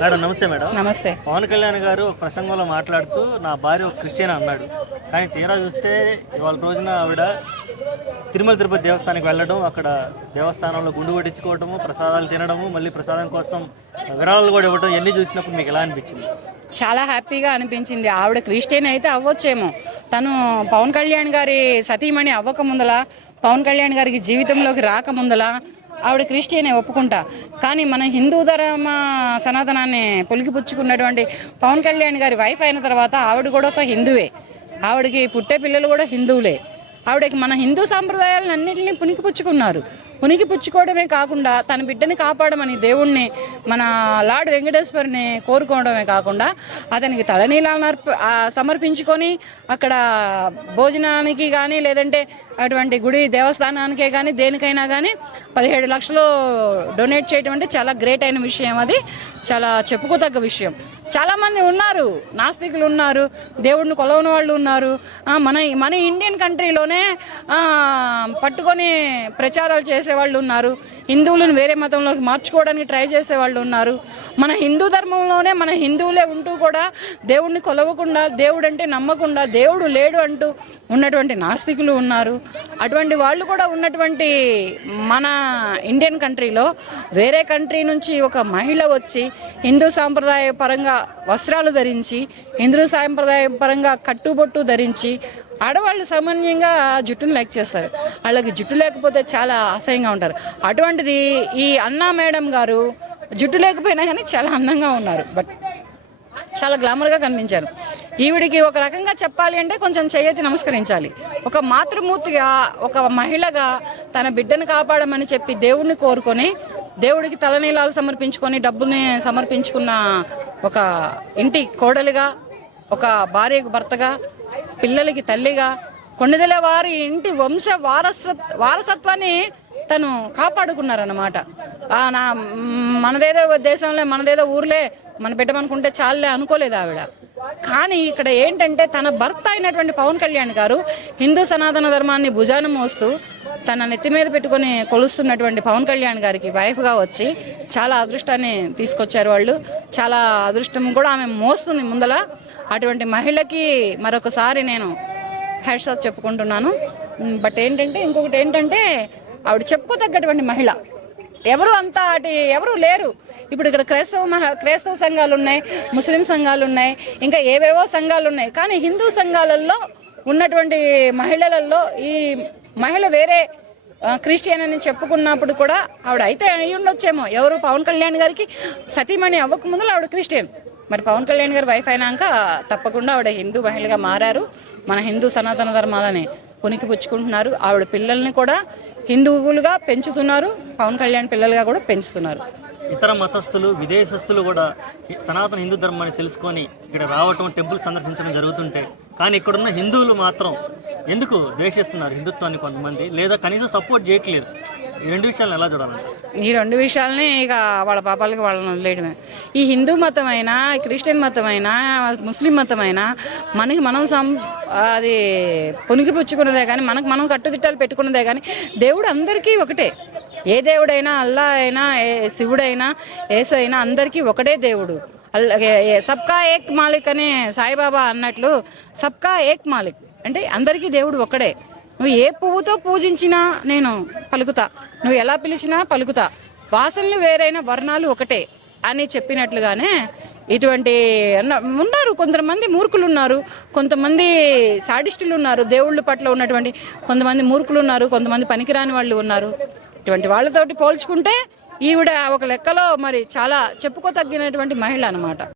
Madam నమస్తే. Madam నమస్తే. పవన్ కళ్యాణ్ గారు ప్రసంగంలో మాట్లాడుతూ నా భార్య ఒక క్రిస్టియన్ అన్నాడు. కానీ తీరా చూస్తే ఇవాళ రోజున ఆవిడ తిరుమల తిరుపతి దేవస్థానానికి వెళ్ళడం, అక్కడ దేవస్థానంలో గుండు కొట్టించుకోవడము, ప్రసాదాలు తినడము, మళ్ళీ ప్రసాదం కోసం విరాళాలు కూడా ఇవ్వడం, ఇవన్నీ చూసినప్పుడు మీకు ఎలా అనిపించింది? చాలా హ్యాపీగా అనిపించింది. ఆవిడ క్రిస్టియన్ అయితే అవ్వచ్చేమో, తను పవన్ కళ్యాణ్ గారి సతీమణి అవ్వక ముందల, పవన్ కళ్యాణ్ గారికి జీవితంలోకి రాకముందల ఆవిడ క్రిస్టియనే ఒప్పుకుంటా. కానీ మన హిందూ ధర్మ సనాతనాన్ని పొలికిపుచ్చుకున్నటువంటి పవన్ కళ్యాణ్ గారి వైఫ్ అయిన తర్వాత ఆవిడ కూడా ఒక హిందువే. ఆవిడకి పుట్టే పిల్లలు కూడా హిందువులే. ఆవిడకి మన హిందూ సాంప్రదాయాలను అన్నింటినీ పుణికిపుచ్చుకున్నారు. పుణికిపుచ్చుకోవడమే కాకుండా తన బిడ్డని కాపాడమని దేవుణ్ణి, మన లార్డ్ వెంకటేశ్వరిని కోరుకోవడమే కాకుండా అతనికి తలనీలాలను సమర్పించుకొని అక్కడ భోజనానికి కానీ లేదంటే అటువంటి గుడి దేవస్థానానికే కానీ దేనికైనా కానీ 17 లక్షలు డొనేట్ చేయడం అంటే చాలా గ్రేట్ అయిన విషయం. అది చాలా చెప్పుకోతగ్గ విషయం. చాలామంది ఉన్నారు, నాస్తికులు ఉన్నారు, దేవుడిని కొలవని వాళ్ళు ఉన్నారు. మన ఇండియన్ కంట్రీలోనే పట్టుకొని ప్రచారాలు చేసేవాళ్ళు ఉన్నారు. హిందువులను వేరే మతంలోకి మార్చుకోవడానికి ట్రై చేసేవాళ్ళు ఉన్నారు. మన హిందూ ధర్మంలోనే మన హిందువులే ఉంటూ కూడా దేవుడిని కొలవకుండా, దేవుడు అంటే నమ్మకుండా, దేవుడు లేడు అంటూ ఉన్నటువంటి నాస్తికులు ఉన్నారు. అటువంటి వాళ్ళు కూడా ఉన్నటువంటి మన ఇండియన్ కంట్రీలో వేరే కంట్రీ నుంచి ఒక మహిళ వచ్చి హిందూ సాంప్రదాయ పరంగా వస్త్రాలు ధరించి, హిందూ సాంప్రదాయ పరంగా కట్టుబొట్టు ధరించి ఆడవాళ్ళు సామాన్యంగా జుట్టును లైక్ చేస్తారు. వాళ్ళకి జుట్టు లేకపోతే చాలా అసహ్యంగా ఉంటారు. అటువంటిది ఈ అన్నా మేడం గారు జుట్టు లేకపోయినా కానీ చాలా అందంగా ఉన్నారు. బట్ చాలా గ్లామర్గా కనిపించారు. ఈవిడికి ఒక రకంగా చెప్పాలి అంటే కొంచెం చేయెత్తి నమస్కరించాలి. ఒక మాతృమూర్తిగా, ఒక మహిళగా తన బిడ్డను కాపాడమని చెప్పి దేవుడిని కోరుకొని, దేవుడికి తలనీలాలు సమర్పించుకొని, డబ్బుని సమర్పించుకున్న ఒక ఇంటి కోడలిగా, ఒక భార్యకు భర్తగా, పిల్లలకి తల్లిగా, కొన్నిదెల వారి ఇంటి వంశ వారసత్వాన్ని తను కాపాడుకున్నారన్నమాట. మనదేదో దేశంలో, మనదేదో ఊర్లే, మన పెట్టమనుకుంటే చాలే అనుకోలేదు ఆవిడ. కానీ ఇక్కడ ఏంటంటే తన భర్త అయినటువంటి పవన్ కళ్యాణ్ గారు హిందూ సనాతన ధర్మాన్ని భుజాన మోస్తూ తన నెత్తి మీద పెట్టుకొని కొలుస్తున్నటువంటి పవన్ కళ్యాణ్ గారికి వైఫ్గా వచ్చి చాలా అదృష్టాన్ని తీసుకొచ్చారు వాళ్ళు. చాలా అదృష్టం కూడా ఆమె మోస్తుంది ముందల. అటువంటి మహిళకి మరొకసారి నేను హ్యాట్స్ ఆఫ్ చెప్పుకుంటున్నాను. బట్ ఏంటంటే ఇంకొకటి ఏంటంటే ఆవిడ చెప్పుకోదగ్గటువంటి మహిళ ఎవరు లేరు. ఇప్పుడు ఇక్కడ క్రైస్తవ సంఘాలు ఉన్నాయి, ముస్లిం సంఘాలు ఉన్నాయి, ఇంకా ఏవేవో సంఘాలు ఉన్నాయి. కానీ హిందూ సంఘాలలో ఉన్నటువంటి మహిళలలో ఈ మహిళ వేరే క్రిస్టియన్ అని చెప్పుకున్నప్పుడు కూడా ఆవిడ అయితే అయి ఉండొచ్చేమో. ఎవరు పవన్ కళ్యాణ్ గారికి సతీమణి అవ్వక ముందు ఆవిడ క్రిస్టియన్. మరి పవన్ కళ్యాణ్ గారు వైఫ్ అయినాక తప్పకుండా ఆవిడ హిందూ మహిళగా మారారు. మన హిందూ సనాతన ధర్మాలని పుణికిపుచ్చుకుంటున్నారు. ఆవిడ పిల్లల్ని కూడా హిందువులుగా పెంచుతున్నారు, పవన్ కళ్యాణ్ పిల్లలుగా కూడా పెంచుతున్నారు. ఇతర మతస్థులు, విదేశస్తులు కూడా సనాతన హిందూ ధర్మాన్ని తెలుసుకొని ఇక్కడ రావటం, టెంపుల్ సందర్శించడం జరుగుతుంటే, కానీ ఇక్కడున్న హిందువులు మాత్రం ఎందుకు ద్వేషిస్తున్నారు హిందుత్వాన్ని కొంతమంది, లేదా కనీసం సపోర్ట్ చేయట్లేదు? ఈ రెండు విషయాలను ఎలా చూడాలంటే? ఈ రెండు విషయాలని ఇక వాళ్ళ పాపాలకి వాళ్ళని వదిలేయడమే. ఈ హిందూ మతమైనా, క్రిస్టియన్ మతమైనా, ముస్లిం మతమైనా మనకి మనం అది పుణికిపుచ్చుకున్నదే కానీ, మనకు మనం కట్టుదిట్టాలు పెట్టుకున్నదే కానీ దేవుడు అందరికీ ఒకటే. ఏ దేవుడైనా, అల్లా అయినా, శివుడైనా, యేసు అయినా అందరికీ ఒకటే దేవుడు. సబ్కా ఏక్ మాలిక్ అని సాయిబాబా అన్నట్లు సబ్కా ఏక్ మాలిక్ అంటే అందరికీ దేవుడు ఒక్కడే. నువ్వు ఏ పువ్వుతో పూజించినా నేను పలుకుతా, నువ్వు ఎలా పిలిచినా పలుకుతా, వాసనలు వేరైన వర్ణాలు ఒకటే అని చెప్పినట్లుగానే ఇటువంటి ఉన్నారు. కొంతమంది మూర్ఖులు ఉన్నారు, కొంతమంది సాడిస్టులు ఉన్నారు, దేవుళ్ళ పట్ల ఉన్నటువంటి కొంతమంది మూర్ఖులు ఉన్నారు, కొంతమంది పనికిరాని వాళ్ళు ఉన్నారు. ఇటువంటి వాళ్ళతోటి పోల్చుకుంటే ఈవిడ ఒక లెక్కలో మరి చాలా చెప్పుకోతగినటువంటి మహిళ అన్నమాట.